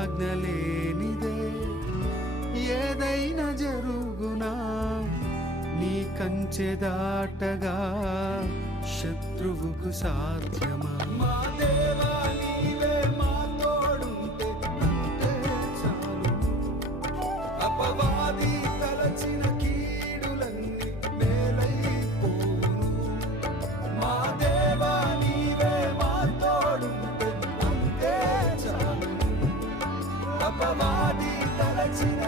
ఆజ్ఞ లేనిదే ఏదైనా జరుగునా, నీ కంచె దాటగా శత్రువుకు సాధ్యమా? మా దేవా నీవే మా తోడుంటే అంతే చాలు. అపవాది తలచిన కీడులన్నీ మేలైపోవును. మా దేవా నీవే మా తోడుంటే అంతే చాలు. అపవాది తలచిన